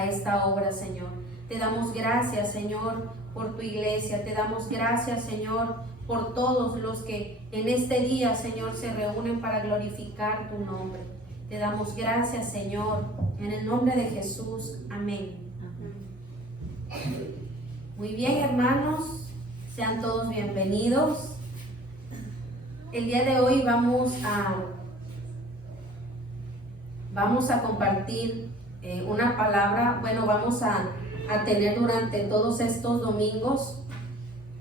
a esta obra, Señor. Te damos gracias, Señor, por tu iglesia. Te damos gracias, Señor, por todos los que en este día, Señor, se reúnen para glorificar tu nombre. Te damos gracias, Señor, en el nombre de Jesús. Amén. Muy bien, hermanos, sean todos bienvenidos. El día de hoy vamos a compartir una palabra. Bueno, vamos a tener durante todos estos domingos,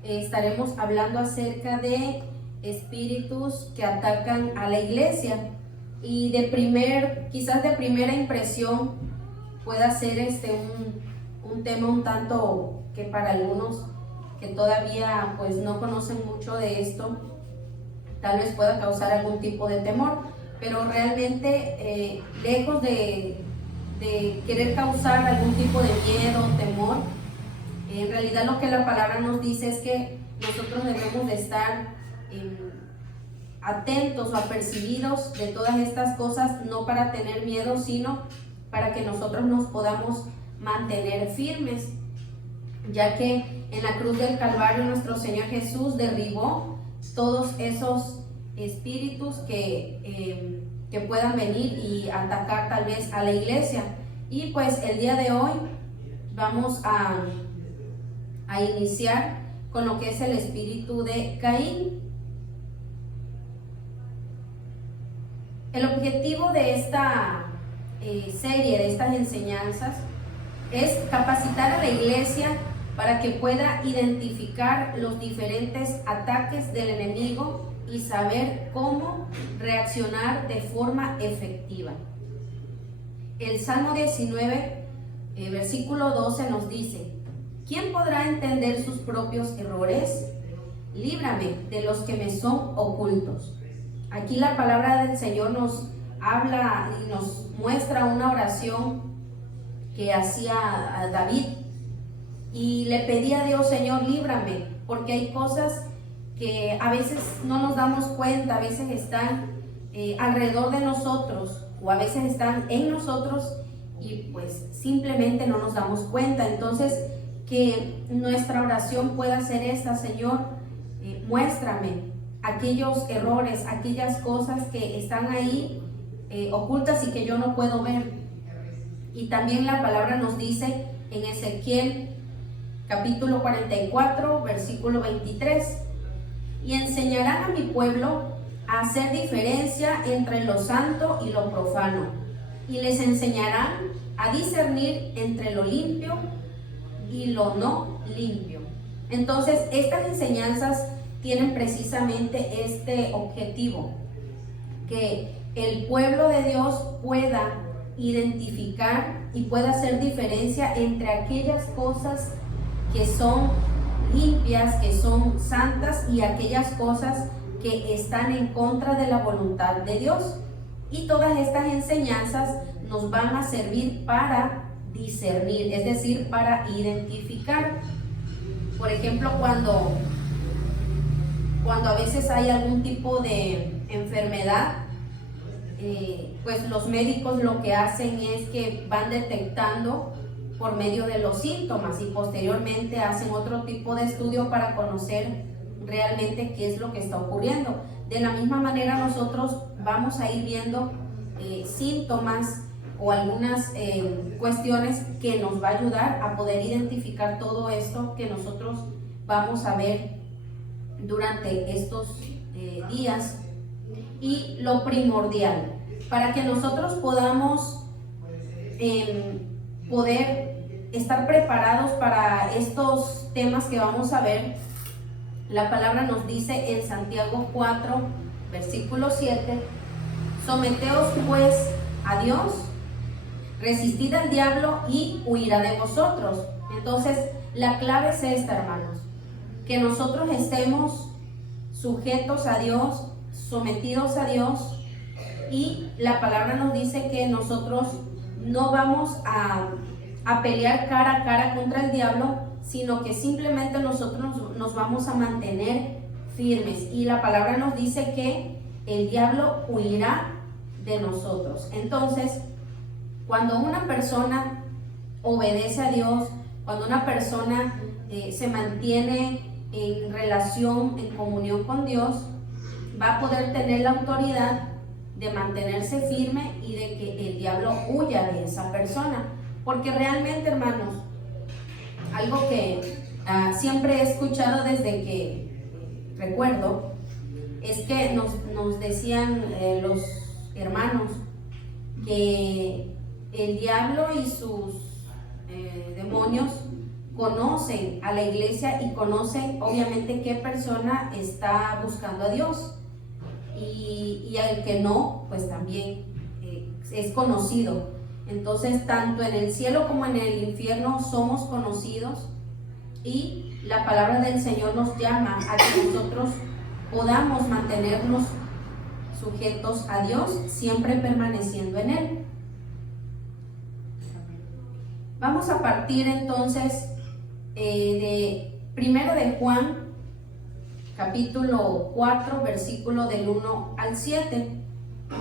estaremos hablando acerca de espíritus que atacan a la iglesia. Y quizás de primera impresión pueda ser un tema un tanto que para algunos que todavía pues no conocen mucho de esto, tal vez pueda causar algún tipo de temor, pero realmente lejos de querer causar algún tipo de miedo o temor, en realidad lo que la palabra nos dice es que nosotros debemos de estar atentos o apercibidos de todas estas cosas, no para tener miedo, sino para que nosotros nos podamos mantener firmes, ya que en la cruz del Calvario nuestro Señor Jesús derribó todos esos espíritus que puedan venir y atacar tal vez a la iglesia. Y pues el día de hoy vamos a iniciar con lo que es el espíritu de Caín. El objetivo de esta serie, de estas enseñanzas, es capacitar a la iglesia para que pueda identificar los diferentes ataques del enemigo y saber cómo reaccionar de forma efectiva. El Salmo 19, versículo 12 nos dice: ¿quién podrá entender sus propios errores? Líbrame de los que me son ocultos. Aquí la palabra del Señor nos habla y nos muestra una oración que hacía David, y le pedía a Dios: Señor, líbrame, porque hay cosas que a veces no nos damos cuenta, a veces están alrededor de nosotros o a veces están en nosotros y pues simplemente no nos damos cuenta. Entonces, que nuestra oración pueda ser esta: Señor, muéstrame aquellos errores, aquellas cosas que están ahí ocultas y que yo no puedo ver. Y también la palabra nos dice en Ezequiel capítulo 44, versículo 23: y enseñarán a mi pueblo a hacer diferencia entre lo santo y lo profano, y les enseñarán a discernir entre lo limpio y lo no limpio. Entonces, estas enseñanzas tienen precisamente este objetivo: que el pueblo de Dios pueda identificar y pueda hacer diferencia entre aquellas cosas que son limpias, que son santas, y aquellas cosas que están en contra de la voluntad de Dios. Y todas estas enseñanzas nos van a servir para discernir, es decir, para identificar. Por ejemplo, cuando a veces hay algún tipo de enfermedad, pues los médicos lo que hacen es que van detectando por medio de los síntomas y posteriormente hacen otro tipo de estudio para conocer realmente qué es lo que está ocurriendo. De la misma manera, nosotros vamos a ir viendo síntomas o algunas cuestiones que nos va a ayudar a poder identificar todo esto que nosotros vamos a ver durante estos días. Y lo primordial para que nosotros podamos poder estar preparados para estos temas que vamos a ver, la palabra nos dice en Santiago 4, versículo 7: someteos pues a Dios, resistid al diablo y huirá de vosotros. Entonces, la clave es esta, hermanos: que nosotros estemos sujetos a Dios, sometidos a Dios, y la palabra nos dice que nosotros no vamos a pelear cara a cara contra el diablo, sino que simplemente nosotros nos vamos a mantener firmes, y la palabra nos dice que el diablo huirá de nosotros. Entonces, cuando una persona obedece a Dios, cuando una persona se mantiene en relación, en comunión con Dios, va a poder tener la autoridad de mantenerse firme y de que el diablo huya de esa persona. Porque realmente, hermanos, algo que siempre he escuchado desde que recuerdo, es que nos decían los hermanos que el diablo y sus demonios conocen a la iglesia y conocen obviamente qué persona está buscando a Dios, y al que no, pues también es conocido. Entonces, tanto en el cielo como en el infierno somos conocidos, y la palabra del Señor nos llama a que nosotros podamos mantenernos sujetos a Dios, siempre permaneciendo en Él. Vamos a partir entonces de primero de Juan, capítulo 4, versículo del 1 al 7.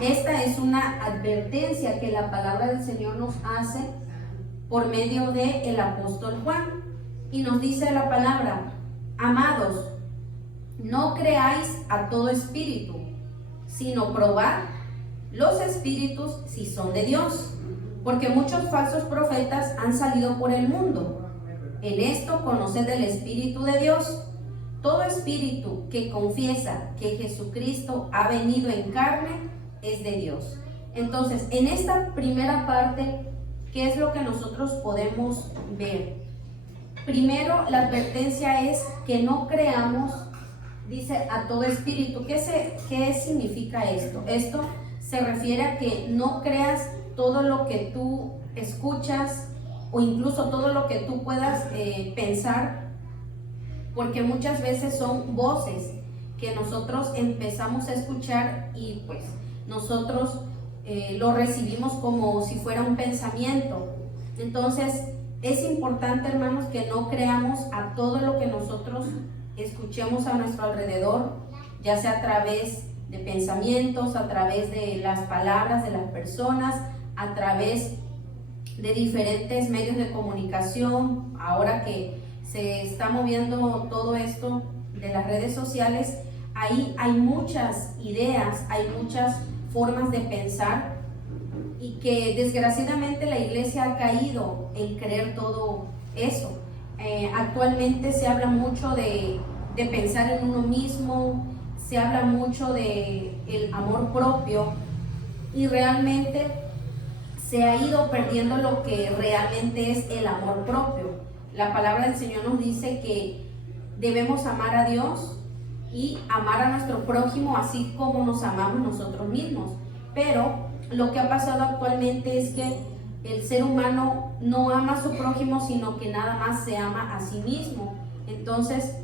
Esta es una advertencia que la palabra del Señor nos hace por medio del apóstol Juan, y nos dice la palabra: amados, no creáis a todo espíritu, sino probad los espíritus si son de Dios, porque muchos falsos profetas han salido por el mundo. En esto conoced el Espíritu de Dios. Todo espíritu que confiesa que Jesucristo ha venido en carne es de Dios. Entonces, en esta primera parte, ¿qué es lo que nosotros podemos ver? Primero, la advertencia es que no creamos, dice, a todo espíritu. ¿Qué significa esto? Esto se refiere a que no creas todo lo que tú escuchas, o incluso todo lo que tú puedas pensar, porque muchas veces son voces que nosotros empezamos a escuchar y pues nosotros lo recibimos como si fuera un pensamiento. Entonces es importante, hermanos, que no creamos a todo lo que nosotros escuchemos a nuestro alrededor, ya sea a través de pensamientos, a través de las palabras de las personas, a través de diferentes medios de comunicación. Ahora que se está moviendo todo esto de las redes sociales, ahí hay muchas ideas, hay muchas formas de pensar, y que desgraciadamente la iglesia ha caído en creer todo eso. Actualmente se habla mucho de pensar en uno mismo, se habla mucho de el amor propio, y realmente se ha ido perdiendo lo que realmente es el amor propio. La palabra del Señor nos dice que debemos amar a Dios y amar a nuestro prójimo así como nos amamos nosotros mismos. Pero lo que ha pasado actualmente es que el ser humano no ama a su prójimo, sino que nada más se ama a sí mismo. Entonces,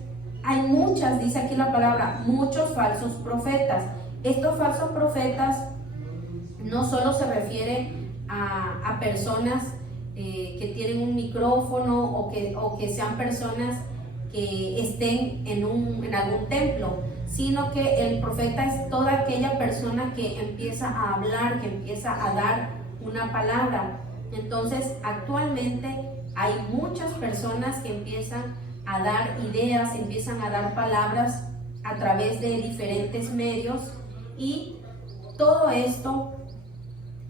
hay muchas, dice aquí la palabra, muchos falsos profetas. Estos falsos profetas no solo se refieren a personas que tienen un micrófono, o que sean personas que estén en algún templo, sino que el profeta es toda aquella persona que empieza a hablar, que empieza a dar una palabra. Entonces, actualmente hay muchas personas que empiezan a dar ideas, empiezan a dar palabras a través de diferentes medios, y todo esto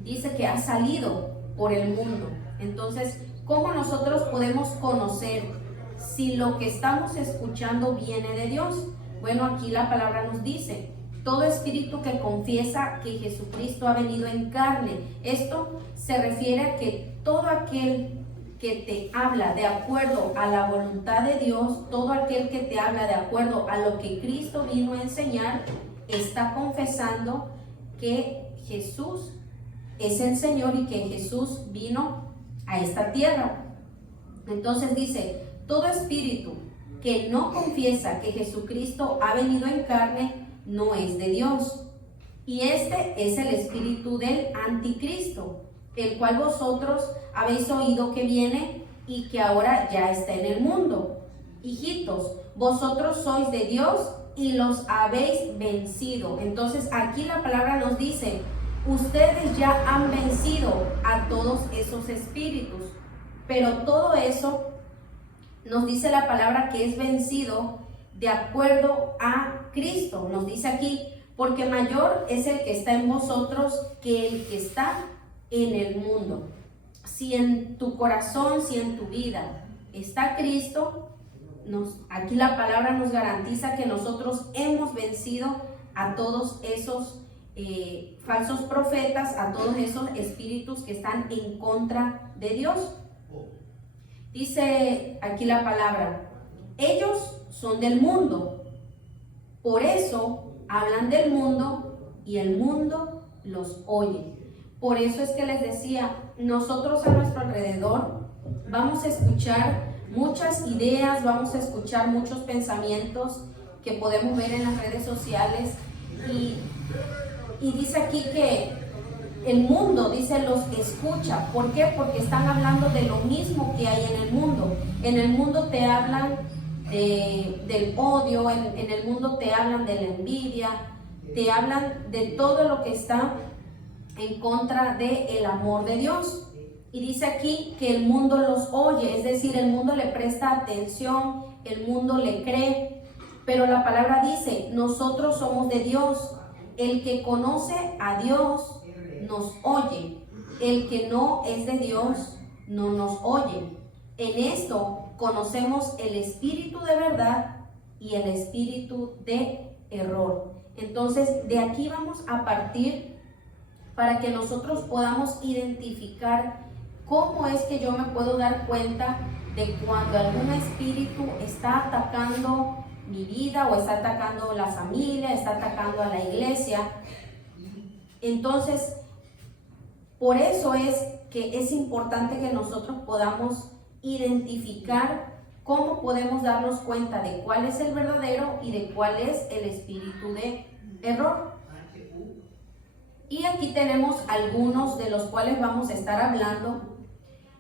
dice que ha salido por el mundo. Entonces, ¿cómo nosotros podemos conocer si lo que estamos escuchando viene de Dios? Bueno, aquí la palabra nos dice: todo espíritu que confiesa que Jesucristo ha venido en carne. Esto se refiere a que todo aquel que te habla de acuerdo a la voluntad de Dios, todo aquel que te habla de acuerdo a lo que Cristo vino a enseñar, está confesando que Jesús es el Señor y que Jesús vino a esta tierra. Entonces dice: todo espíritu que no confiesa que Jesucristo ha venido en carne no es de Dios. Y este es el espíritu del anticristo, el cual vosotros habéis oído que viene y que ahora ya está en el mundo. Hijitos, vosotros sois de Dios y los habéis vencido. Entonces aquí la palabra nos dice: ustedes ya han vencido a todos esos espíritus. pero todo eso nos dice la palabra que es vencido de acuerdo a Cristo. Nos dice aquí, porque mayor es el que está en vosotros que el que está en el mundo. Si en tu corazón, si en tu vida está Cristo, aquí la palabra nos garantiza que nosotros hemos vencido a todos esos falsos profetas, a todos esos espíritus que están en contra de Dios. Dice aquí la palabra, ellos son del mundo, por eso hablan del mundo y el mundo los oye. Por eso es que les decía, nosotros a nuestro alrededor vamos a escuchar muchas ideas, vamos a escuchar muchos pensamientos que podemos ver en las redes sociales y dice aquí que el mundo, dice, los escucha. ¿Por qué? Porque están hablando de lo mismo que hay en el mundo. En el mundo te hablan del odio, en el mundo te hablan de la envidia, te hablan de todo lo que está en contra del amor de Dios. Y dice aquí que el mundo los oye, es decir, el mundo le presta atención, el mundo le cree, pero la palabra dice, nosotros somos de Dios. El que conoce a Dios nos oye, el que no es de Dios no nos oye. En esto conocemos el espíritu de verdad y el espíritu de error. Entonces, de aquí vamos a partir para que nosotros podamos identificar cómo es que yo me puedo dar cuenta de cuando algún espíritu está atacando mi vida o está atacando la familia, está atacando a la iglesia. Entonces, por eso es que es importante que nosotros podamos identificar cómo podemos darnos cuenta de cuál es el verdadero y de cuál es el espíritu de error. Y aquí tenemos algunos de los cuales vamos a estar hablando.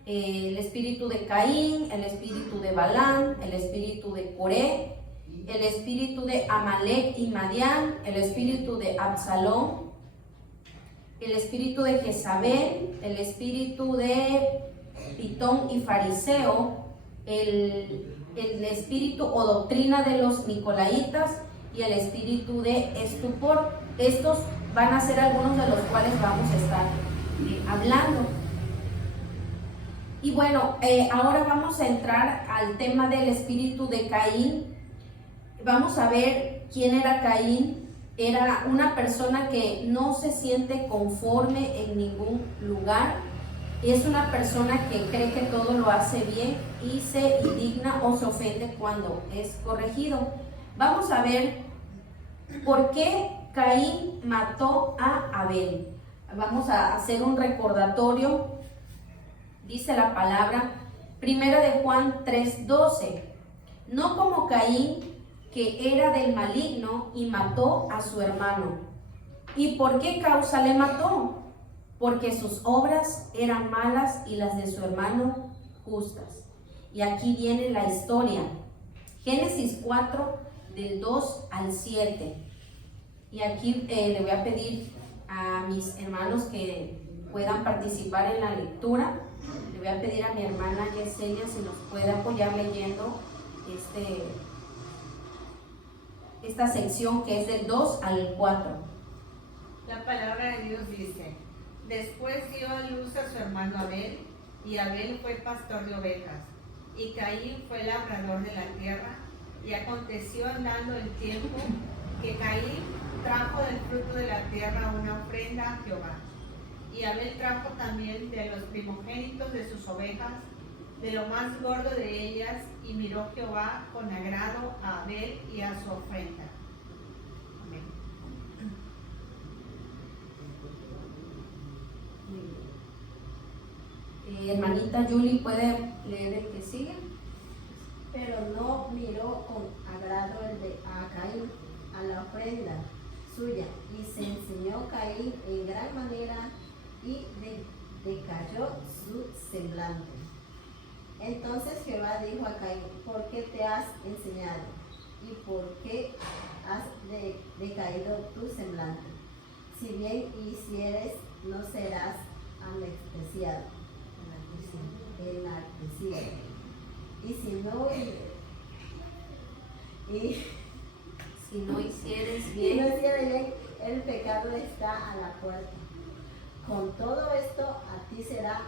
El espíritu de Caín, el espíritu de Balaam, el espíritu de Coré, el espíritu de Amalek y Madián, el espíritu de Absalón, el espíritu de Jezabel, el espíritu de Pitón y Fariseo, el espíritu o doctrina de los Nicolaitas y el espíritu de estupor. Estos van a ser algunos de los cuales vamos a estar hablando. Y bueno, ahora vamos a entrar al tema del espíritu de Caín. Vamos a ver quién era Caín. Era una persona que no se siente conforme en ningún lugar. Es una persona que cree que todo lo hace bien y se indigna o se ofende cuando es corregido. Vamos a ver por qué Caín mató a Abel. Vamos a hacer un recordatorio. Dice la palabra, primera de Juan 3:12, no como Caín, que era del maligno y mató a su hermano. ¿Y por qué causa le mató? Porque sus obras eran malas y las de su hermano justas. Y aquí viene la historia. Génesis 4, del 2 al 7. Y aquí le voy a pedir a mis hermanos que puedan participar en la lectura. Le voy a pedir a mi hermana Yesenia si nos puede apoyar leyendo esta sección que es del 2 al 4. La palabra de Dios dice, después dio a luz a su hermano Abel, y Abel fue pastor de ovejas, y Caín fue labrador de la tierra. Y aconteció andando el tiempo que Caín trajo del fruto de la tierra una ofrenda a Jehová. Y Abel trajo también de los primogénitos de sus ovejas, de lo más gordo de ellas, y miró Jehová con agrado a Abel y a su ofrenda. Amén. Hermanita Julie, ¿puede leer el que sigue? Pero no miró con agrado a Caín, a la ofrenda suya, y se enseñó Caín en gran manera y decayó su semblante. Entonces Jehová dijo a Caín, ¿por qué te has enseñado? ¿Y por qué has decaído tu semblante? Si bien hicieres, no serás anestesiado. enaltecido. Y si no hicieres si bien, no hiciere bien, el pecado está a la puerta. Con todo esto a ti será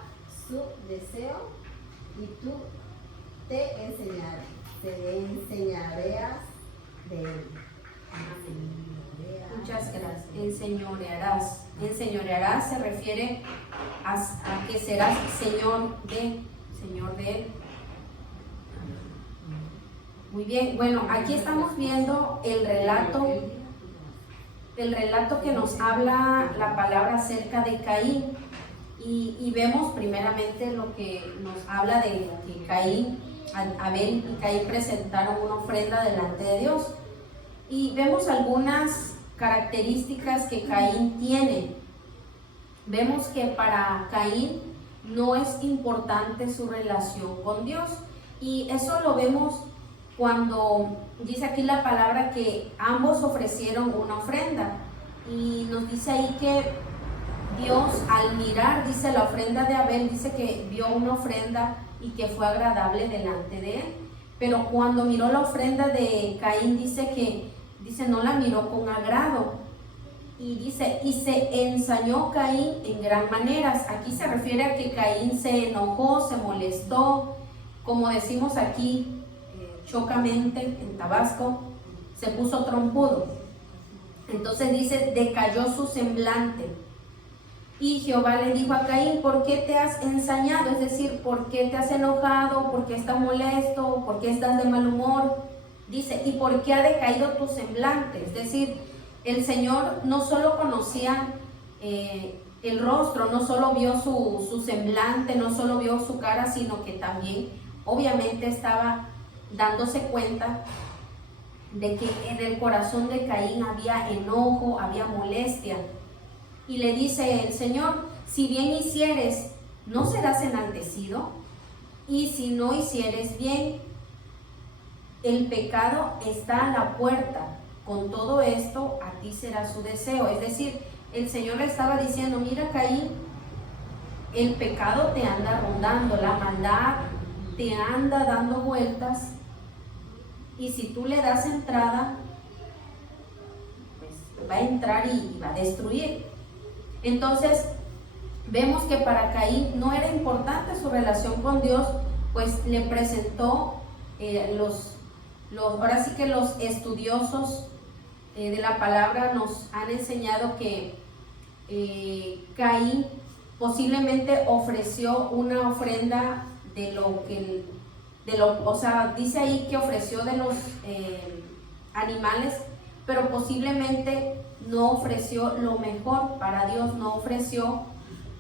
su deseo y tú te enseñarías de él. muchas gracias. Enseñorearás. Enseñorearás se refiere a que serás señor de él. Muy bien, bueno, aquí estamos viendo el relato que nos habla la palabra acerca de Caín. Y vemos primeramente lo que nos habla de que Caín, Abel y Caín presentaron una ofrenda delante de Dios. Y vemos algunas características que Caín tiene. Vemos que para Caín no es importante su relación con Dios. Y eso lo vemos cuando dice aquí la palabra que ambos ofrecieron una ofrenda. Y nos dice ahí que Dios, al mirar, dice la ofrenda de Abel, dice que vio una ofrenda y que fue agradable delante de él. Pero cuando miró la ofrenda de Caín, dice no la miró con agrado. Y dice, y se ensañó Caín en gran manera. Aquí se refiere a que Caín se enojó, se molestó, como decimos aquí, chocamente en Tabasco, se puso trompudo. Entonces dice, decayó su semblante. Y Jehová le dijo a Caín, ¿por qué te has ensañado? Es decir, ¿por qué te has enojado? ¿Por qué estás molesto? ¿Por qué estás de mal humor? Dice, ¿y por qué ha decaído tu semblante? Es decir, el Señor no solo conocía el rostro, no solo vio su semblante, no solo vio su cara, sino que también obviamente estaba dándose cuenta de que en el corazón de Caín había enojo, había molestia. Y le dice el Señor, si bien hicieres, ¿no serás enaltecido? Y si no hicieres bien, el pecado está a la puerta. Con todo esto, a ti será su deseo. Es decir, el Señor le estaba diciendo, mira Caín, el pecado te anda rondando, la maldad te anda dando vueltas. Y si tú le das entrada, pues va a entrar y va a destruir. Entonces, vemos que para Caín no era importante su relación con Dios, pues le presentó ahora sí que los estudiosos de la palabra nos han enseñado que Caín posiblemente ofreció una ofrenda o sea, dice ahí que ofreció de los animales, pero posiblemente no ofreció lo mejor para Dios, no ofreció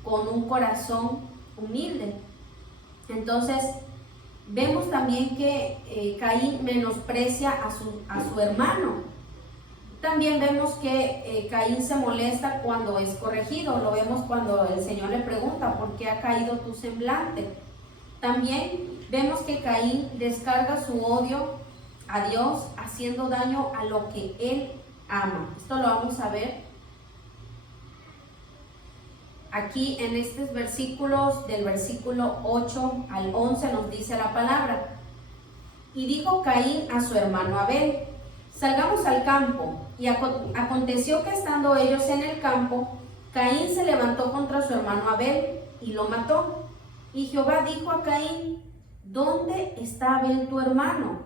con un corazón humilde. Entonces, vemos también que Caín menosprecia a su hermano. También vemos que Caín se molesta cuando es corregido. Lo vemos cuando el Señor le pregunta, ¿por qué ha caído tu semblante? También vemos que Caín descarga su odio a Dios haciendo daño a lo que él ama. Esto lo vamos a ver aquí en estos versículos, del versículo 8 al 11 nos dice la palabra. Y dijo Caín a su hermano Abel, salgamos al campo. Y aconteció que estando ellos en el campo, Caín se levantó contra su hermano Abel y lo mató. Y Jehová dijo a Caín, ¿dónde está Abel tu hermano?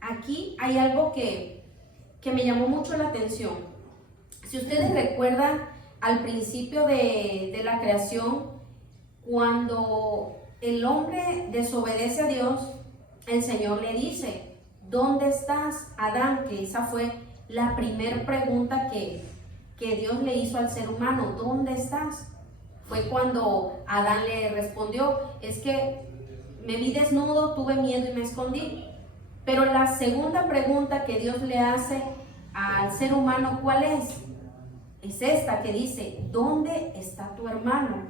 Aquí hay algo que me llamó mucho la atención. Si ustedes recuerdan, al principio de la creación, cuando el hombre desobedece a Dios, el Señor le dice, ¿dónde estás, Adán? Que esa fue la primera pregunta que Dios le hizo al ser humano, ¿dónde estás? Fue cuando Adán le respondió, es que me vi desnudo, tuve miedo y me escondí. Pero la segunda pregunta que Dios le hace al ser humano, ¿cuál es? Es esta que dice, ¿dónde está tu hermano?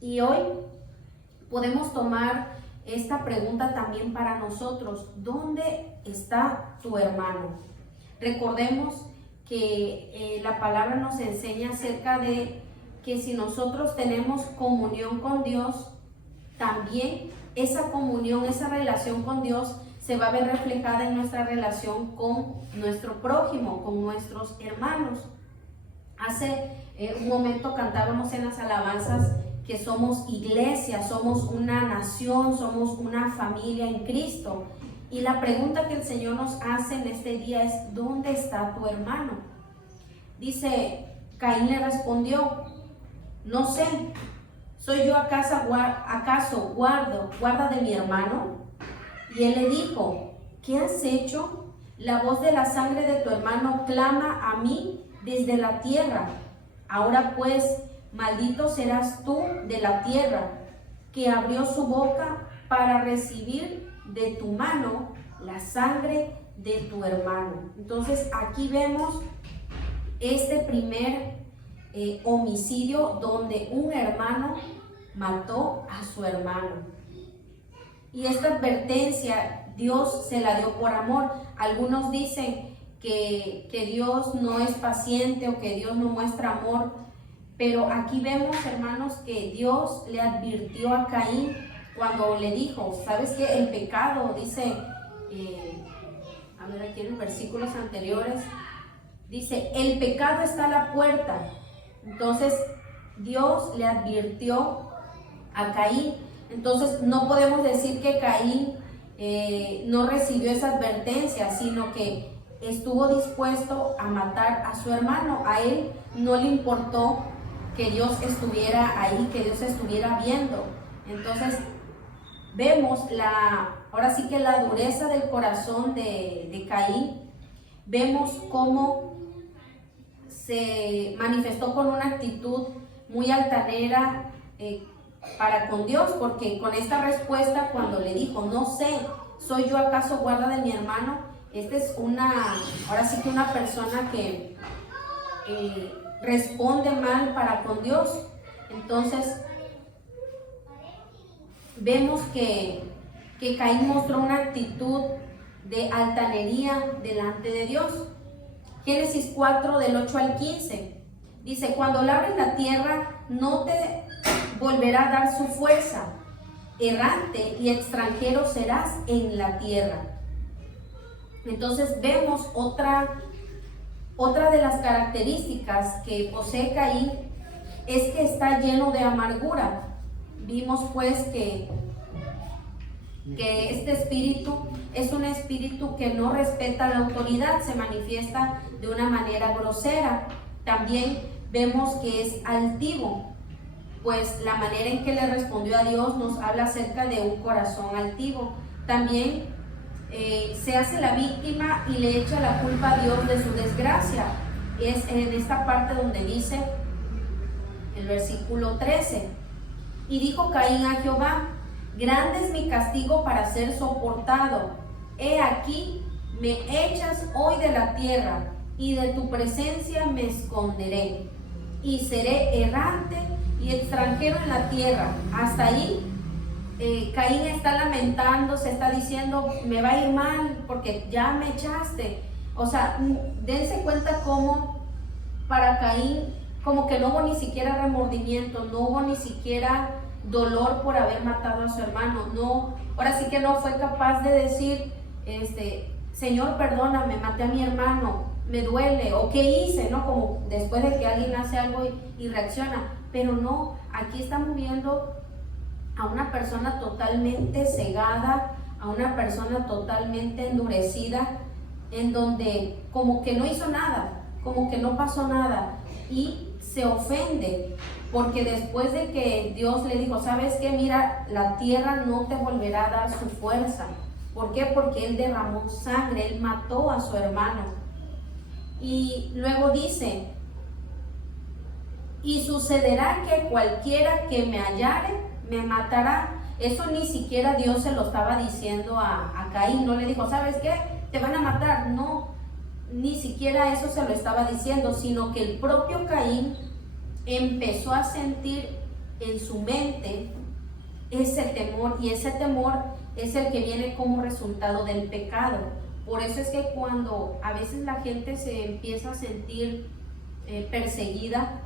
Y hoy podemos tomar esta pregunta también para nosotros, ¿dónde está tu hermano? Recordemos que la palabra nos enseña acerca de que si nosotros tenemos comunión con Dios, también esa comunión, esa relación con Dios se va a ver reflejada en nuestra relación con nuestro prójimo, con nuestros hermanos. Hace un momento cantábamos en las alabanzas que somos iglesia, somos una nación, somos una familia en Cristo. Y la pregunta que el Señor nos hace en este día es: ¿dónde está tu hermano? Dice, Caín le respondió: no sé, ¿soy yo acaso guarda de mi hermano? Y él le dijo: ¿qué has hecho? La voz de la sangre de tu hermano clama a mí desde la tierra. Ahora pues, maldito serás tú de la tierra, que abrió su boca para recibir de tu mano la sangre de tu hermano. Entonces aquí vemos este primer homicidio donde un hermano mató a su hermano. Y esta advertencia Dios se la dio por amor. Algunos dicen que Dios no es paciente o que Dios no muestra amor, pero aquí vemos, hermanos, que Dios le advirtió a Caín cuando le dijo, ¿sabes qué? El pecado, dice, a ver aquí en los versículos anteriores, dice, el pecado está a la puerta. Entonces Dios le advirtió a Caín. Entonces no podemos decir que Caín no recibió esa advertencia, sino que estuvo dispuesto a matar a su hermano. A él no le importó que Dios estuviera ahí, que Dios estuviera viendo. Entonces vemos ahora sí que la dureza del corazón de Caín. Vemos cómo se manifestó con una actitud muy altanera para con Dios, porque con esta respuesta, cuando le dijo, no sé, ¿soy yo acaso guarda de mi hermano? Esta es ahora sí que una persona que responde mal para con Dios. Entonces vemos que Caín mostró una actitud de altanería delante de Dios. Génesis 4 del 8 al 15 dice, cuando labres la tierra no te volverá a dar su fuerza, errante y extranjero serás en la tierra. Entonces vemos otra de las características que posee Caín es que está lleno de amargura. Vimos pues que este espíritu es un espíritu que no respeta la autoridad, se manifiesta de una manera grosera. También vemos que es altivo, pues la manera en que le respondió a Dios nos habla acerca de un corazón altivo. También se hace la víctima y le echa la culpa a Dios de su desgracia. Es en esta parte donde dice el versículo 13, y dijo Caín a Jehová, grande es mi castigo para ser soportado. He aquí, me echas hoy de la tierra, y de tu presencia me esconderé, y seré errante y extranjero en la tierra. Hasta ahí Caín está lamentando, se está diciendo, me va a ir mal porque ya me echaste. O sea, dense cuenta cómo para Caín como que no hubo ni siquiera remordimiento, no hubo ni siquiera dolor por haber matado a su hermano. No, ahora sí que no fue capaz de decir, Señor, perdóname, maté a mi hermano, me duele, o qué hice, ¿no? Como después de que alguien hace algo y reacciona. Pero no, aquí estamos viendo a una persona totalmente cegada, a una persona totalmente endurecida, en donde como que no hizo nada, como que no pasó nada, y se ofende, porque después de que Dios le dijo, ¿sabes qué? Mira, la tierra no te volverá a dar su fuerza. ¿Por qué? Porque él derramó sangre, él mató a su hermano. Y luego dice, y sucederá que cualquiera que me hallare, me matará. Eso ni siquiera Dios se lo estaba diciendo a Caín, no le dijo, ¿sabes qué? Te van a matar. No, ni siquiera eso se lo estaba diciendo, sino que el propio Caín empezó a sentir en su mente ese temor, y ese temor es el que viene como resultado del pecado. Por eso es que cuando a veces la gente se empieza a sentir perseguida,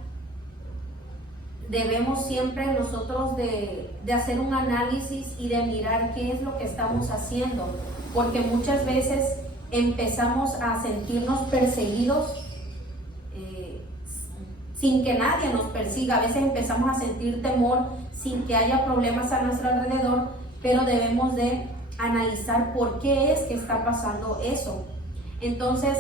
debemos siempre nosotros de hacer un análisis y de mirar qué es lo que estamos haciendo, porque muchas veces empezamos a sentirnos perseguidos sin que nadie nos persiga. A veces empezamos a sentir temor sin que haya problemas a nuestro alrededor, pero debemos de analizar por qué es que está pasando eso. Entonces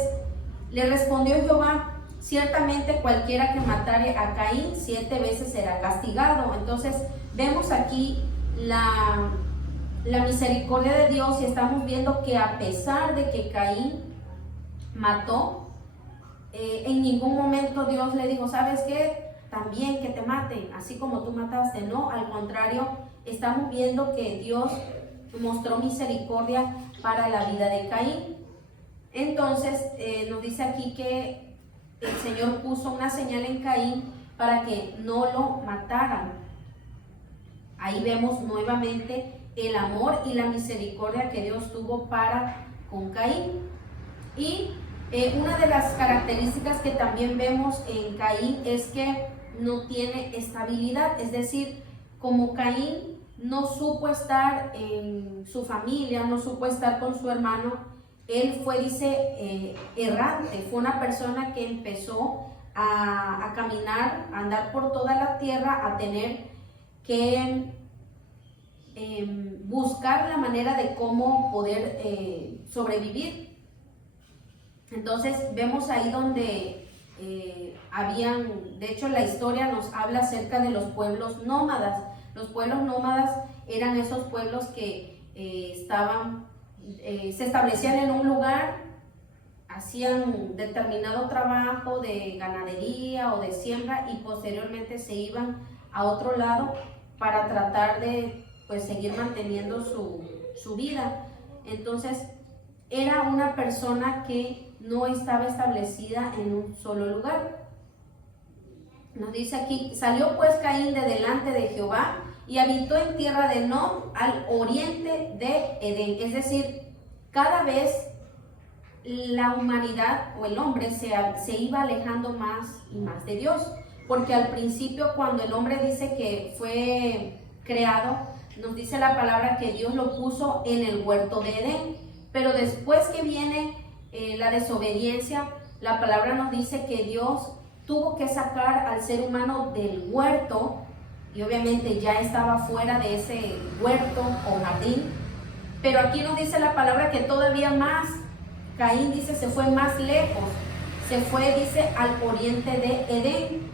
le respondió Jehová: ciertamente cualquiera que matare a Caín 7 veces será castigado. Entonces vemos aquí la misericordia de Dios, y estamos viendo que a pesar de que Caín mató, en ningún momento Dios le dijo: ¿sabes qué? También que te maten, así como tú mataste. No, al contrario, estamos viendo que Dios mostró misericordia para la vida de Caín. Entonces nos dice aquí que el Señor puso una señal en Caín para que no lo mataran. Ahí vemos nuevamente el amor y la misericordia que Dios tuvo para con Caín. Y una de las características que también vemos en Caín es que no tiene estabilidad. Es decir, como Caín no supo estar en su familia, no supo estar con su hermano, él fue, dice, errante. Fue una persona que empezó a caminar, a andar por toda la tierra, a tener que buscar la manera de cómo poder sobrevivir. Entonces vemos ahí donde de hecho la historia nos habla acerca de los pueblos nómadas. Los pueblos nómadas eran esos pueblos que se establecían en un lugar, hacían determinado trabajo de ganadería o de siembra, y posteriormente se iban a otro lado para tratar de seguir manteniendo su vida. Entonces era una persona que no estaba establecida en un solo lugar. Nos dice aquí: salió pues Caín de delante de Jehová y habitó en tierra de Nod, al oriente de Edén. Es decir, cada vez la humanidad o el hombre se iba alejando más y más de Dios, porque al principio, cuando el hombre dice que fue creado, nos dice la palabra que Dios lo puso en el huerto de Edén, pero después que viene la desobediencia, la palabra nos dice que Dios tuvo que sacar al ser humano del huerto, y obviamente ya estaba fuera de ese huerto o jardín. Pero aquí nos dice la palabra que todavía más, Caín dice se fue más lejos, se fue, dice, al oriente de Edén.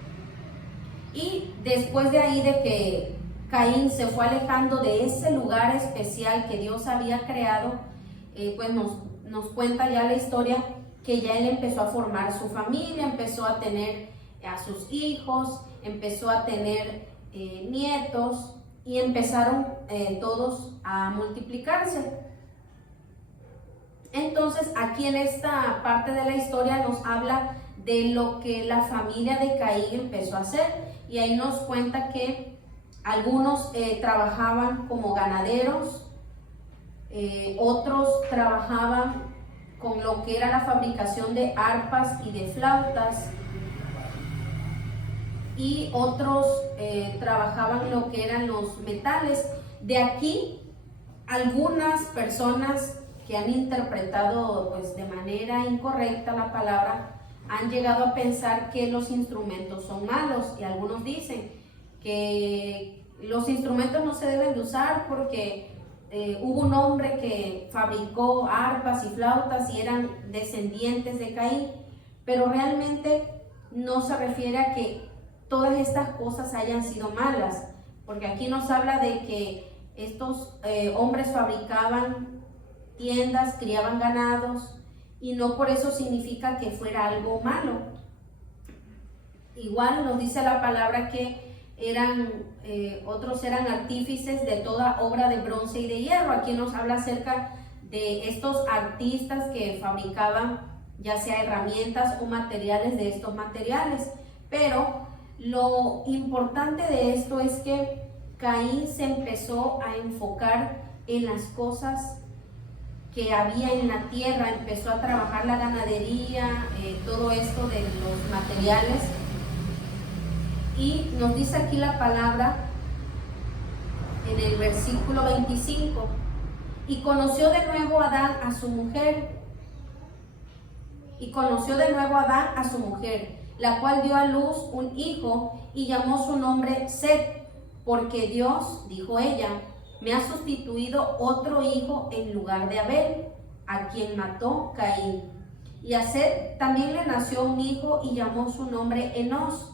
Y después de ahí, de que Caín se fue alejando de ese lugar especial que Dios había creado, pues nos cuenta ya la historia que ya él empezó a formar su familia, empezó a tener a sus hijos, empezó a tener nietos, y empezaron todos a multiplicarse. Entonces aquí en esta parte de la historia nos habla de lo que la familia de Caín empezó a hacer, y ahí nos cuenta que algunos trabajaban como ganaderos, otros trabajaban con lo que era la fabricación de arpas y de flautas, y otros trabajaban lo que eran los metales. De aquí, algunas personas que han interpretado de manera incorrecta la palabra han llegado a pensar que los instrumentos son malos, y algunos dicen que los instrumentos no se deben de usar porque hubo un hombre que fabricó arpas y flautas y eran descendientes de Caín, pero realmente no se refiere a que todas estas cosas hayan sido malas, porque aquí nos habla de que estos hombres fabricaban tiendas, criaban ganados, y no por eso significa que fuera algo malo. Igual nos dice la palabra que otros eran artífices de toda obra de bronce y de hierro. Aquí nos habla acerca de estos artistas que fabricaban ya sea herramientas o materiales de estos materiales. Pero lo importante de esto es que Caín se empezó a enfocar en las cosas que había en la tierra, empezó a trabajar la ganadería, todo esto de los materiales, Y nos dice aquí la palabra en el versículo 25, y conoció de nuevo Adán a su mujer, la cual dio a luz un hijo y llamó su nombre Set, porque Dios, dijo ella, me ha sustituido otro hijo en lugar de Abel, a quien mató Caín. Y a Set también le nació un hijo y llamó su nombre Enós.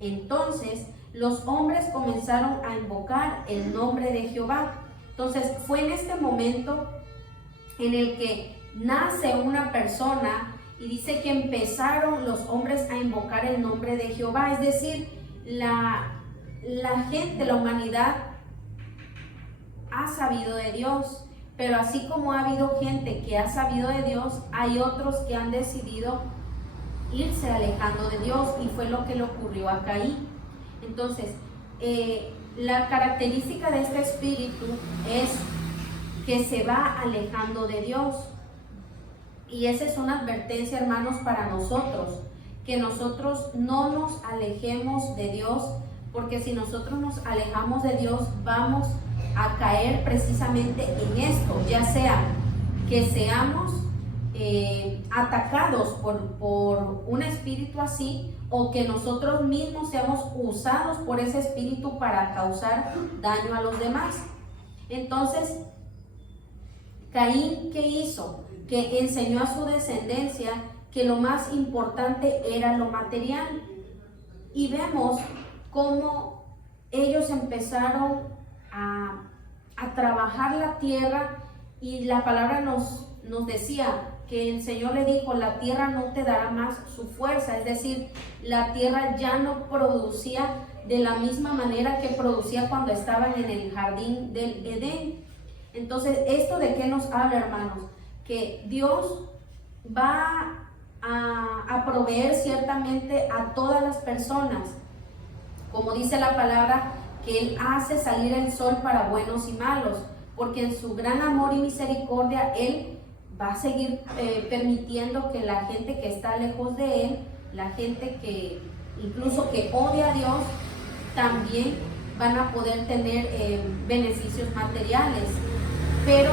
Entonces los hombres comenzaron a invocar el nombre de Jehová. Entonces fue en este momento en el que nace una persona y dice que empezaron los hombres a invocar el nombre de Jehová. Es decir, la gente, la humanidad ha sabido de Dios, pero así como ha habido gente que ha sabido de Dios, hay otros que han decidido irse alejando de Dios, y fue lo que le ocurrió a Caín. Entonces, la característica de este espíritu es que se va alejando de Dios, y esa es una advertencia, hermanos, para nosotros, que nosotros no nos alejemos de Dios, porque si nosotros nos alejamos de Dios vamos a caer precisamente en esto, ya sea que seamos atacados por un espíritu así, o que nosotros mismos seamos usados por ese espíritu para causar daño a los demás. Entonces, Caín, ¿qué hizo? Que enseñó a su descendencia que lo más importante era lo material, y vemos cómo ellos empezaron a trabajar la tierra, y la palabra nos decía que el Señor le dijo, la tierra no te dará más su fuerza, es decir, la tierra ya no producía de la misma manera que producía cuando estaban en el jardín del Edén. Entonces, ¿esto de qué nos habla, hermanos? Que Dios va a proveer ciertamente a todas las personas, como dice la palabra, que Él hace salir el sol para buenos y malos, porque en su gran amor y misericordia Él va a seguir permitiendo que la gente que está lejos de Él, la gente que incluso que odia a Dios, también van a poder tener beneficios materiales. Pero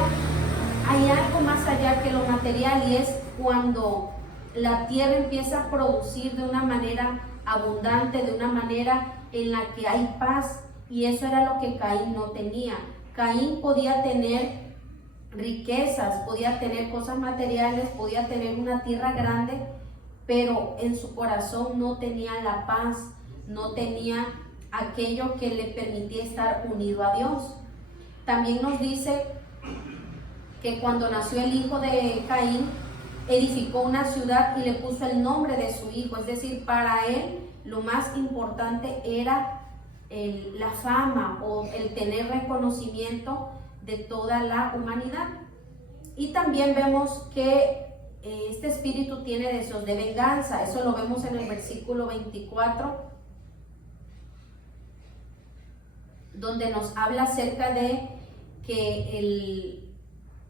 hay algo más allá que lo material, y es cuando la tierra empieza a producir de una manera abundante, de una manera en la que hay paz, y eso era lo que Caín no tenía. Caín podía tener riquezas, podía tener cosas materiales, podía tener una tierra grande, pero en su corazón no tenía la paz, no tenía aquello que le permitía estar unido a Dios. También nos dice que cuando nació el hijo de Caín, edificó una ciudad y le puso el nombre de su hijo, es decir, para él lo más importante era la fama o el tener reconocimiento de toda la humanidad. Y también vemos que este espíritu tiene deseos de venganza, eso lo vemos en el versículo 24, donde nos habla acerca de que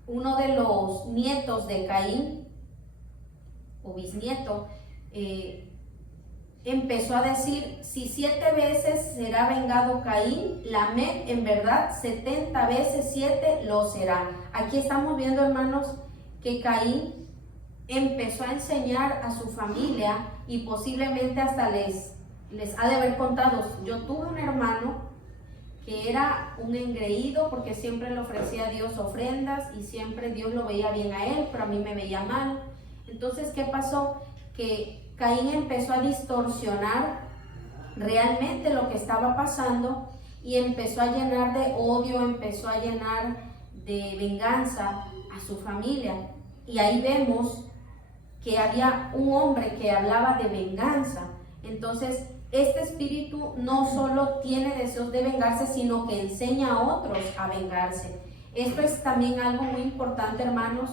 uno de los nietos de Caín, o bisnieto, empezó a decir, si 7 veces será vengado Caín, Lamec en verdad 70 veces 7 lo será. Aquí estamos viendo, hermanos, que Caín empezó a enseñar a su familia, y posiblemente hasta les ha de haber contado, yo tuve un hermano que era un engreído porque siempre le ofrecía a Dios ofrendas y siempre Dios lo veía bien a él, pero a mí me veía mal. Entonces, ¿qué pasó? Que Caín empezó a distorsionar realmente lo que estaba pasando, y empezó a llenar de odio, empezó a llenar de venganza a su familia. Y ahí vemos que había un hombre que hablaba de venganza. Entonces, este espíritu no solo tiene deseos de vengarse, sino que enseña a otros a vengarse. Esto es también algo muy importante, hermanos,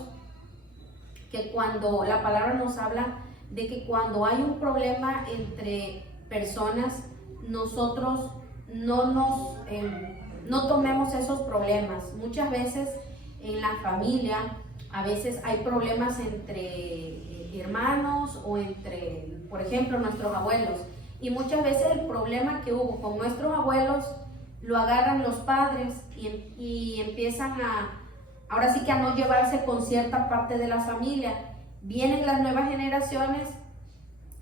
que cuando la palabra nos habla de que cuando hay un problema entre personas, nosotros no tomemos esos problemas. Muchas veces en la familia, a veces hay problemas entre hermanos o entre, por ejemplo, nuestros abuelos. Y muchas veces el problema que hubo con nuestros abuelos lo agarran los padres y empiezan ahora sí que a no llevarse con cierta parte de la familia. Vienen las nuevas generaciones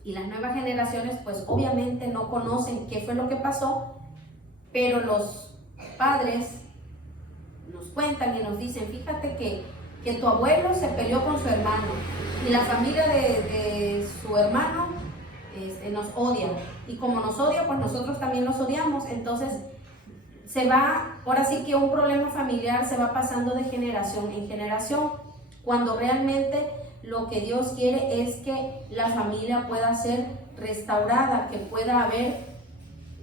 y las nuevas generaciones pues obviamente no conocen qué fue lo que pasó, pero los padres nos cuentan y nos dicen, fíjate que tu abuelo se peleó con su hermano y la familia de su hermano nos odia, y como nos odia pues nosotros también los odiamos. Entonces se va, ahora sí que un problema familiar se va pasando de generación en generación, cuando realmente lo que Dios quiere es que la familia pueda ser restaurada, que pueda haber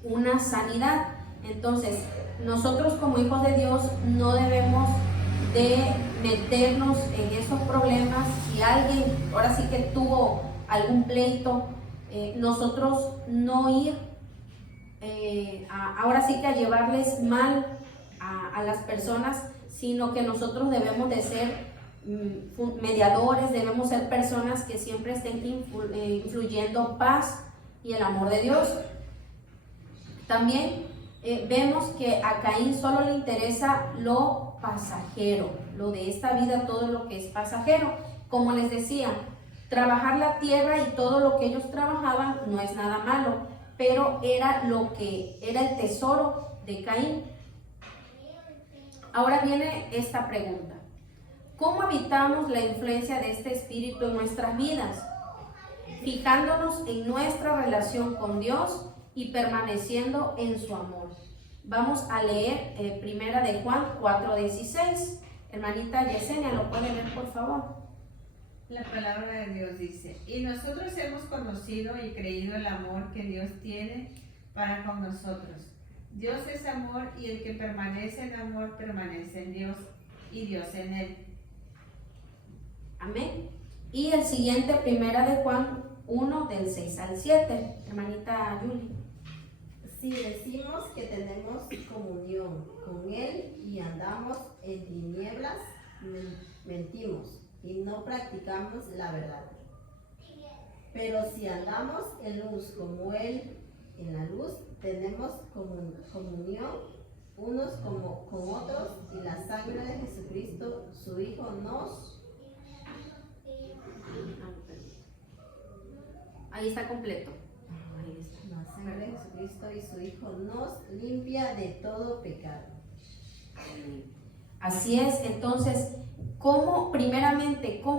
una sanidad. Entonces, nosotros como hijos de Dios no debemos de meternos en esos problemas. Si alguien ahora sí que tuvo algún pleito, nosotros no ir ahora sí que a llevarles mal a las personas, sino que nosotros debemos de ser mediadores, debemos ser personas que siempre estén influyendo paz y el amor de Dios. También vemos que a Caín solo le interesa lo pasajero, lo de esta vida, todo lo que es pasajero. Como les decía, trabajar la tierra y todo lo que ellos trabajaban no es nada malo, pero era lo que era el tesoro de Caín. Ahora viene esta pregunta: ¿cómo evitamos la influencia de este espíritu en nuestras vidas? Fijándonos en nuestra relación con Dios y permaneciendo en su amor. Vamos a leer primera de Juan 4:16. Hermanita Yesenia, ¿lo puede leer por favor? La palabra de Dios dice: y nosotros hemos conocido y creído el amor que Dios tiene para con nosotros. Dios es amor, y el que permanece en amor permanece en Dios y Dios en él. Amén. Y el siguiente, primera de Juan 1, del 6 al 7. Hermanita Yuli. Si decimos que tenemos comunión con Él y andamos en tinieblas, mentimos y no practicamos la verdad. Pero si andamos en luz como Él en la luz, tenemos comunión unos con otros, y la sangre de Jesucristo, su Hijo, nos... Ahí está completo. Ahí está. La sangre de Jesucristo y su Hijo nos limpia de todo pecado. Así es. Entonces, ¿cómo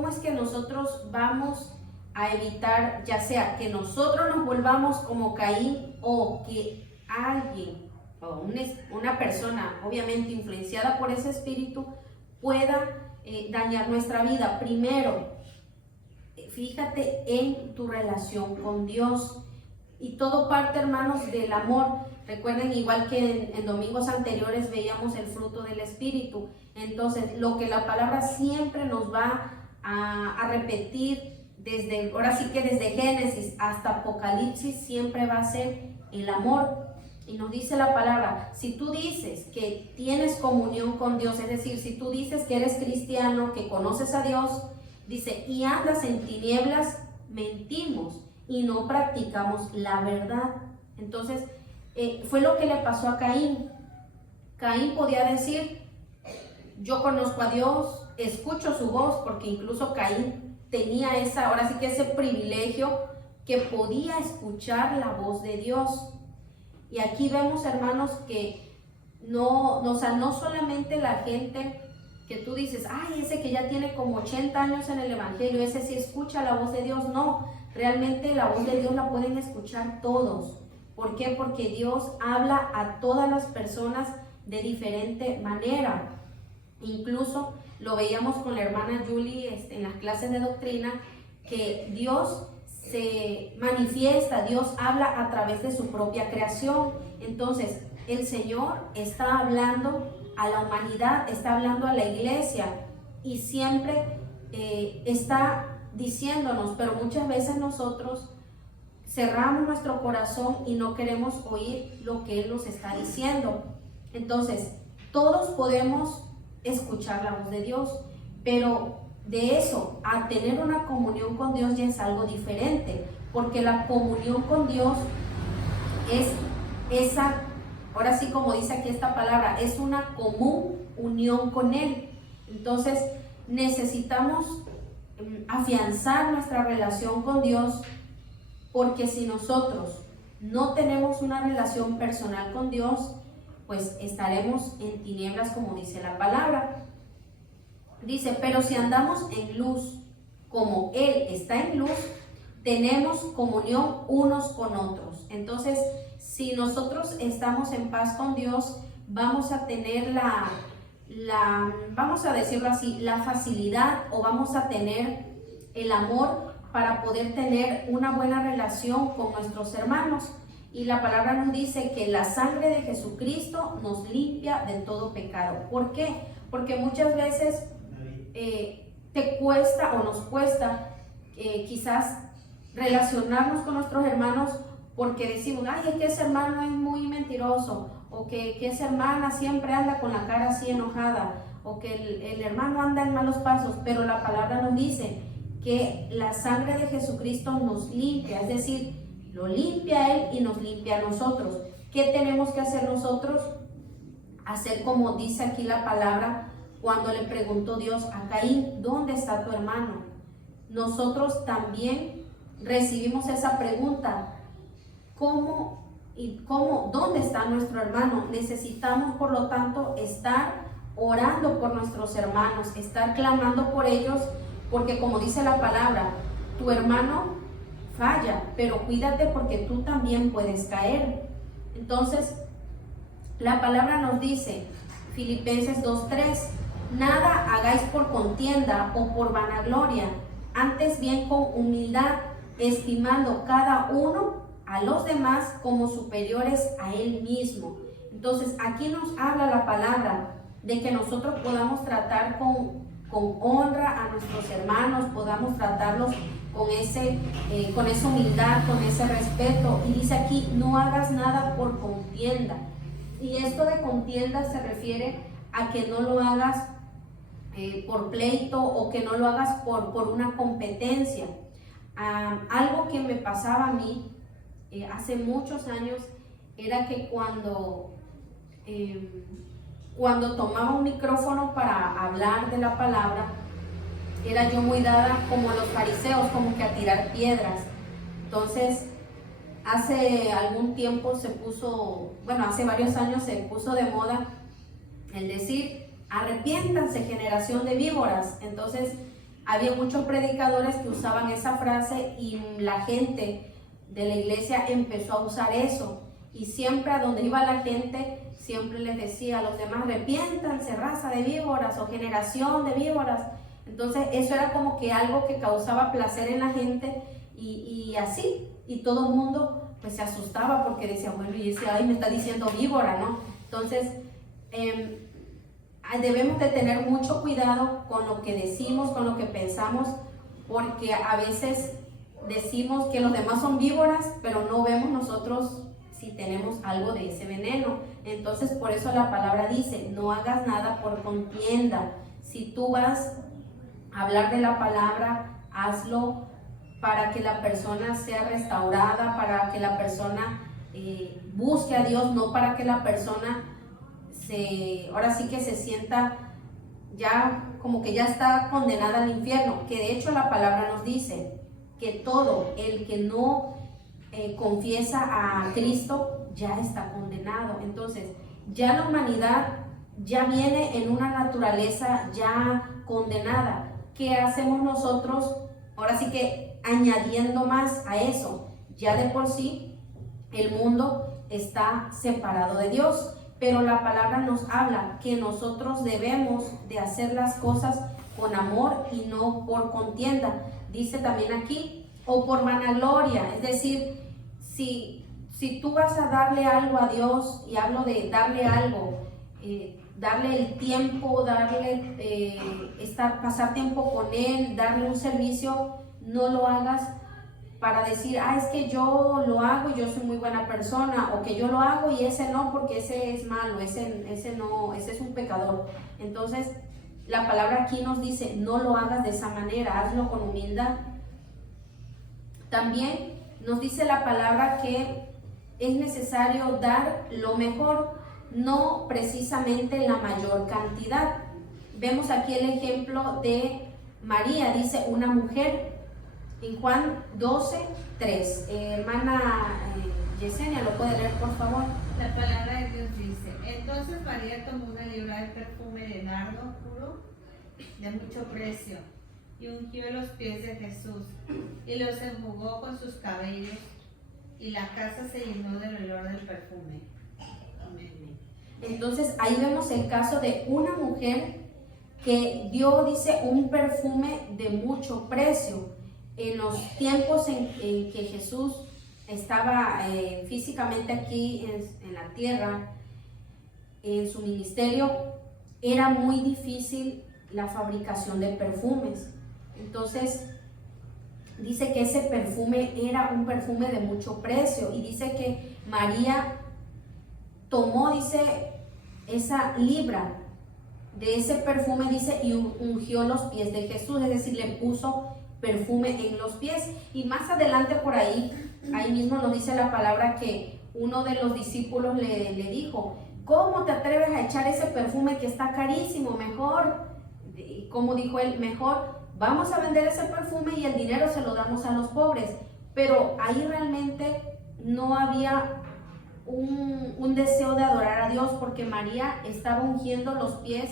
es que nosotros vamos a evitar, ya sea que nosotros nos volvamos como Caín, o que alguien o una persona obviamente influenciada por ese espíritu pueda dañar nuestra vida? Primero, fíjate en tu relación con Dios, y todo parte, hermanos, del amor. Recuerden, igual que en domingos anteriores veíamos el fruto del espíritu. Entonces, lo que la palabra siempre nos va a repetir, ahora sí que desde Génesis hasta Apocalipsis, siempre va a ser el amor. Y nos dice la palabra: si tú dices que tienes comunión con Dios, es decir, si tú dices que eres cristiano, que conoces a Dios, dice, y andas en tinieblas, mentimos y no practicamos la verdad. Entonces, fue lo que le pasó a Caín. Caín podía decir: yo conozco a Dios, escucho su voz, porque incluso Caín tenía ahora sí que ese privilegio, que podía escuchar la voz de Dios. Y aquí vemos, hermanos, que no solamente la gente que tú dices, ay, ese que ya tiene como 80 años en el evangelio, ese sí escucha la voz de Dios. No, realmente la voz de Dios la pueden escuchar todos. ¿Por qué? Porque Dios habla a todas las personas de diferente manera. Incluso lo veíamos con la hermana Julie en las clases de doctrina, que Dios se manifiesta, Dios habla a través de su propia creación. Entonces, el Señor está hablando a la humanidad, está hablando a la iglesia, y siempre está diciéndonos, pero muchas veces nosotros cerramos nuestro corazón y no queremos oír lo que Él nos está diciendo. Entonces, todos podemos escuchar la voz de Dios, pero de eso a tener una comunión con Dios ya es algo diferente, porque la comunión con Dios es esa, ahora sí como dice aquí esta palabra, es una común unión con Él. Entonces necesitamos afianzar nuestra relación con Dios, porque si nosotros no tenemos una relación personal con Dios, pues estaremos en tinieblas, como dice la palabra. Dice, pero si andamos en luz, como Él está en luz, tenemos comunión unos con otros. Entonces, si nosotros estamos en paz con Dios, vamos a tener vamos a decirlo así, la facilidad, o vamos a tener el amor para poder tener una buena relación con nuestros hermanos. Y la palabra nos dice que la sangre de Jesucristo nos limpia de todo pecado. ¿Por qué? Porque muchas veces te cuesta o nos cuesta quizás relacionarnos con nuestros hermanos, porque decimos, ay, es que ese hermano es muy mentiroso, o que esa hermana siempre anda con la cara así enojada, o que el hermano anda en malos pasos. Pero la palabra nos dice que la sangre de Jesucristo nos limpia, es decir, lo limpia Él y nos limpia a nosotros. ¿Qué tenemos que hacer nosotros? Hacer como dice aquí la palabra, cuando le preguntó Dios a Caín, ¿dónde está tu hermano? Nosotros también recibimos esa pregunta, ¿dónde está nuestro hermano? Necesitamos, por lo tanto, estar orando por nuestros hermanos, estar clamando por ellos, porque como dice la palabra, tu hermano falla, pero cuídate porque tú también puedes caer. Entonces, la palabra nos dice, Filipenses 2:3, nada hagáis por contienda o por vanagloria, antes bien con humildad, estimando cada uno a los demás como superiores a él mismo. Entonces, aquí nos habla la palabra de que nosotros podamos tratar con honra a nuestros hermanos, podamos tratarlos con esa humildad, con ese respeto. Y dice aquí, no hagas nada por contienda. Y esto de contienda se refiere a que no lo hagas por pleito, o que no lo hagas por una competencia. Algo que me pasaba a mí hace muchos años era que cuando tomaba un micrófono para hablar de la palabra, era yo muy dada como los fariseos, como que a tirar piedras. Entonces, hace algún tiempo hace varios años se puso de moda el decir, arrepiéntanse, generación de víboras. Entonces, había muchos predicadores que usaban esa frase y la gente de la iglesia empezó a usar eso. Y siempre a donde iba la gente, siempre les decía a los demás, arrepiéntanse, raza de víboras o generación de víboras. Entonces eso era como que algo que causaba placer en la gente y así, y todo el mundo pues se asustaba porque decía, bueno, y ese, ay, me está diciendo víbora, ¿no? Entonces debemos de tener mucho cuidado con lo que decimos, con lo que pensamos, porque a veces decimos que los demás son víboras, pero no vemos nosotros si tenemos algo de ese veneno. Entonces por eso la palabra dice, no hagas nada por contienda. Si tú vas a hablar de la palabra, hazlo para que la persona sea restaurada, para que la persona busque a Dios, no para que la persona ahora sí que se sienta ya como que ya está condenada al infierno, que de hecho la palabra nos dice que todo el que no confiesa a Cristo ya está condenado. Entonces ya la humanidad ya viene en una naturaleza ya condenada. ¿Qué hacemos nosotros? Ahora sí que añadiendo más a eso, ya de por sí el mundo está separado de Dios, pero la palabra nos habla que nosotros debemos de hacer las cosas con amor y no por contienda. Dice también aquí, o por vanagloria, es decir, si tú vas a darle algo a Dios, y hablo de darle algo, darle el tiempo, pasar tiempo con Él, darle un servicio, no lo hagas para decir, es que yo lo hago y yo soy muy buena persona, o que yo lo hago y ese no, porque ese es malo, ese no, ese es un pecador. Entonces, la palabra aquí nos dice, no lo hagas de esa manera, hazlo con humildad. También nos dice la palabra que es necesario dar lo mejor, no precisamente la mayor cantidad. Vemos aquí el ejemplo de María, dice una mujer, en Juan 12:3. Hermana Yesenia, ¿lo puede leer, por favor? La palabra de Dios dice: entonces María tomó una libra de perfume de nardo puro de mucho precio y ungió los pies de Jesús y los enjugó con sus cabellos, y la casa se llenó del olor del perfume. Amén. Entonces ahí vemos el caso de una mujer que dio, dice, un perfume de mucho precio. En los tiempos en que Jesús estaba físicamente aquí en la tierra, en su ministerio, era muy difícil la fabricación de perfumes. Entonces dice que ese perfume era un perfume de mucho precio, y dice que María tomó, dice, esa libra de ese perfume, dice, y ungió los pies de Jesús, es decir, le puso perfume en los pies. Y más adelante por ahí mismo nos dice la palabra que uno de los discípulos le dijo: ¿cómo te atreves a echar ese perfume que está carísimo? Mejor, como dijo él, mejor vamos a vender ese perfume y el dinero se lo damos a los pobres. Pero ahí realmente no había un deseo de adorar a Dios, porque María estaba ungiendo los pies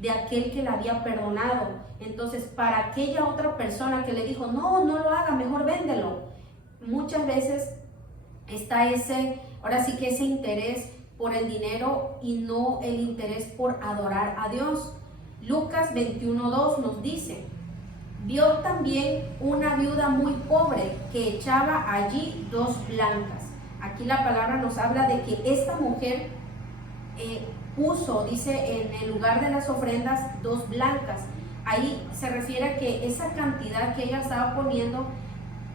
de aquel que la había perdonado. Entonces, para aquella otra persona que le dijo: no lo haga, mejor véndelo, muchas veces está ahora sí que ese interés por el dinero y no el interés por adorar a Dios. Lucas 21:2 nos dice: vio también una viuda muy pobre que echaba allí 2 blancas. Aquí la palabra nos habla de que esta mujer puso, dice, en el lugar de las ofrendas 2 blancas. Ahí se refiere a que esa cantidad que ella estaba poniendo,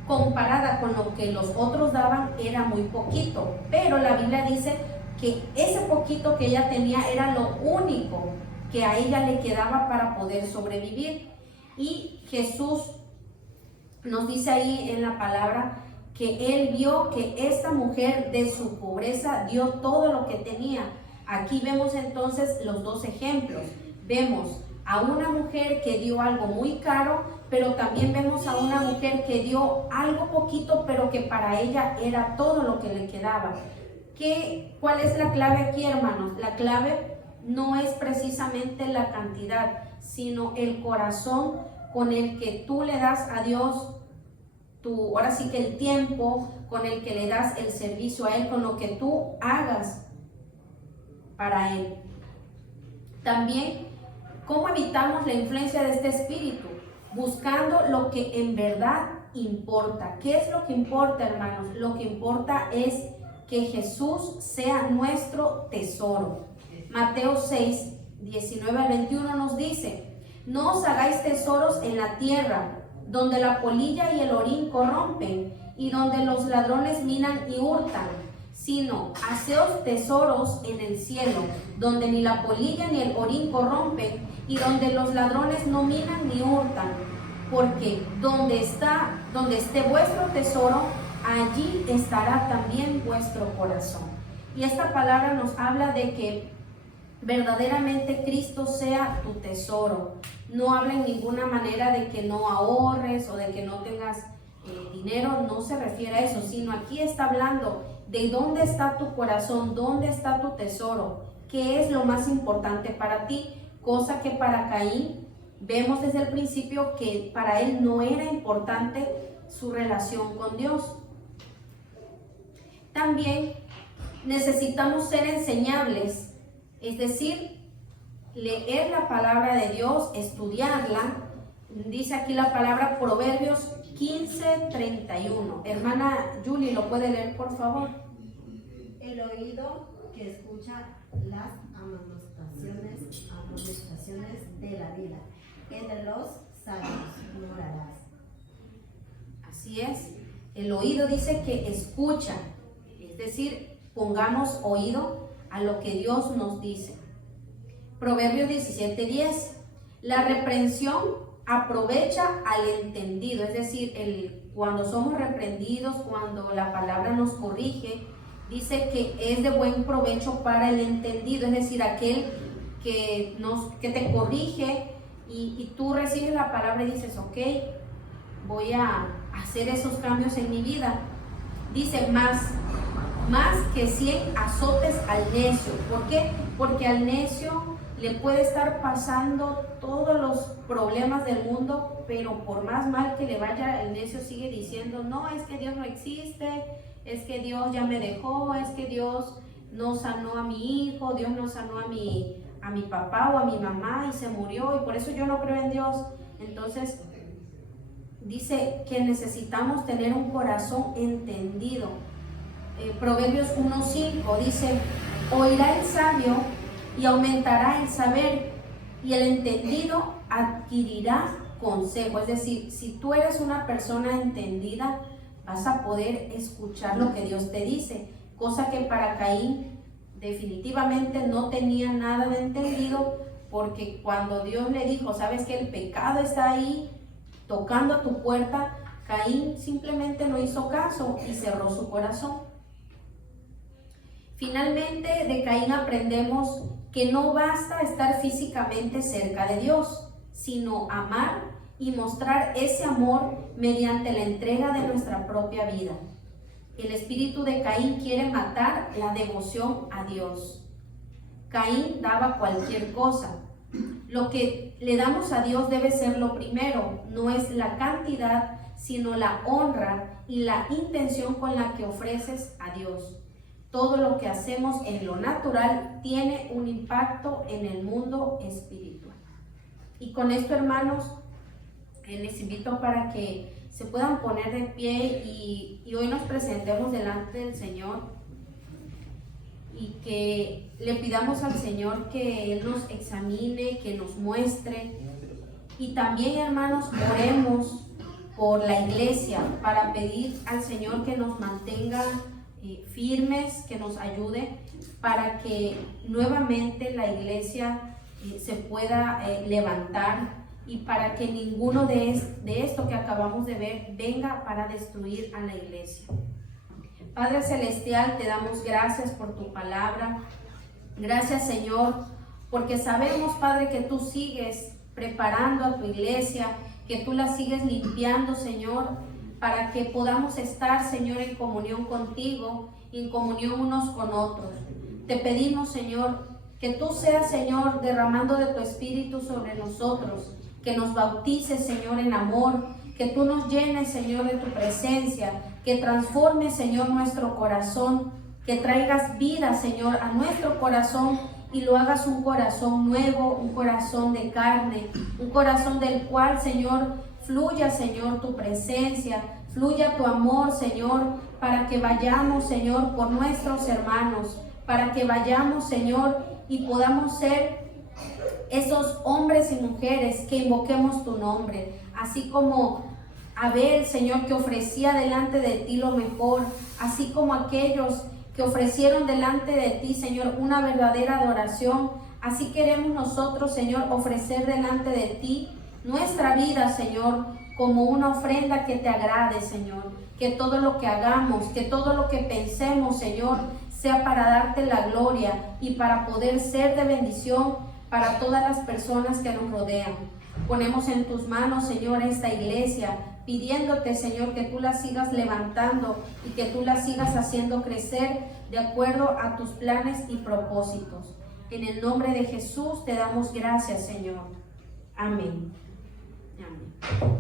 comparada con lo que los otros daban, era muy poquito. Pero la Biblia dice que ese poquito que ella tenía era lo único que a ella le quedaba para poder sobrevivir. Y Jesús nos dice ahí en la palabra que él vio que esta mujer de su pobreza dio todo lo que tenía. Aquí vemos entonces los 2 ejemplos. Vemos a una mujer que dio algo muy caro, pero también vemos a una mujer que dio algo poquito, pero que para ella era todo lo que le quedaba. ¿Cuál es la clave aquí, hermanos? La clave no es precisamente la cantidad, sino el corazón con el que tú le das a Dios ahora sí que el tiempo, con el que le das el servicio a Él, con lo que tú hagas para Él. También, ¿cómo evitamos la influencia de este espíritu? Buscando lo que en verdad importa. ¿Qué es lo que importa, hermanos? Lo que importa es que Jesús sea nuestro tesoro. Mateo 6:19-21 nos dice: no os hagáis tesoros en la tierra, donde la polilla y el orín corrompen, y donde los ladrones minan y hurtan, sino haceos tesoros en el cielo, donde ni la polilla ni el orín corrompen, y donde los ladrones no minan ni hurtan, porque donde esté vuestro tesoro, allí estará también vuestro corazón. Y esta palabra nos habla de que verdaderamente Cristo sea tu tesoro. No habla en ninguna manera de que no ahorres o de que no tengas dinero, no se refiere a eso, sino aquí está hablando de dónde está tu corazón, dónde está tu tesoro, qué es lo más importante para ti, cosa que para Caín vemos desde el principio que para él no era importante su relación con Dios. También necesitamos ser enseñables, es decir, leer la palabra de Dios, estudiarla. Dice aquí la palabra Proverbios 15:31. Hermana Julie, ¿lo puede leer, por favor? El oído que escucha las amonestaciones de la vida, entre los sabios morarás. Así es, el oído dice que escucha, es decir, pongamos oído a lo que Dios nos dice. Proverbios 17:10, la reprensión aprovecha al entendido, es decir, cuando somos reprendidos, cuando la palabra nos corrige, dice que es de buen provecho para el entendido, es decir, aquel que te corrige y tú recibes la palabra y dices, ok, voy a hacer esos cambios en mi vida. Dice, más que 100 azotes al necio. ¿Por qué? Porque al necio le puede estar pasando todos los problemas del mundo, pero por más mal que le vaya, el necio sigue diciendo, no, es que Dios no existe, es que Dios ya me dejó, es que Dios no sanó a mi hijo, Dios no sanó a mi papá o a mi mamá y se murió y por eso yo no creo en Dios. Entonces dice que necesitamos tener un corazón entendido. Proverbios 1:5 dice, oirá el sabio y aumentará el saber, y el entendido adquirirá consejo. Es decir, si tú eres una persona entendida, vas a poder escuchar lo que Dios te dice, cosa que para Caín definitivamente no tenía nada de entendido, porque cuando Dios le dijo, sabes que el pecado está ahí tocando a tu puerta, Caín simplemente no hizo caso y cerró su corazón. Finalmente, de Caín aprendemos que no basta estar físicamente cerca de Dios, sino amar y mostrar ese amor mediante la entrega de nuestra propia vida. El espíritu de Caín quiere matar la devoción a Dios. Caín daba cualquier cosa. Lo que le damos a Dios debe ser lo primero, no es la cantidad, sino la honra y la intención con la que ofreces a Dios. Todo lo que hacemos en lo natural tiene un impacto en el mundo espiritual. Y con esto, hermanos, les invito para que se puedan poner de pie y hoy nos presentemos delante del Señor y que le pidamos al Señor que Él nos examine, que nos muestre. Y también, hermanos, oremos por la iglesia para pedir al Señor que nos mantenga firmes, que nos ayude para que nuevamente la iglesia se pueda levantar y para que ninguno de esto que acabamos de ver venga para destruir a la iglesia. Padre Celestial, te damos gracias por tu palabra. Gracias, Señor, porque sabemos, Padre, que tú sigues preparando a tu iglesia, que tú la sigues limpiando, Señor, para que podamos estar, Señor, en comunión contigo, en comunión unos con otros. Te pedimos, Señor, que tú seas, Señor, derramando de tu Espíritu sobre nosotros, que nos bautices, Señor, en amor, que tú nos llenes, Señor, de tu presencia, que transformes, Señor, nuestro corazón, que traigas vida, Señor, a nuestro corazón y lo hagas un corazón nuevo, un corazón de carne, un corazón del cual, Señor, fluya, Señor, tu presencia, fluya tu amor, Señor, para que vayamos, Señor, por nuestros hermanos, para que vayamos, Señor, y podamos ser esos hombres y mujeres que invoquemos tu nombre, así como Abel, Señor, que ofrecía delante de ti lo mejor, así como aquellos que ofrecieron delante de ti, Señor, una verdadera adoración. Así queremos nosotros, Señor, ofrecer delante de ti nuestra vida, Señor, como una ofrenda que te agrade, Señor. Que todo lo que hagamos, que todo lo que pensemos, Señor, sea para darte la gloria y para poder ser de bendición para todas las personas que nos rodean. Ponemos en tus manos, Señor, esta iglesia, pidiéndote, Señor, que tú la sigas levantando y que tú la sigas haciendo crecer de acuerdo a tus planes y propósitos. En el nombre de Jesús te damos gracias, Señor. Amén. Amén.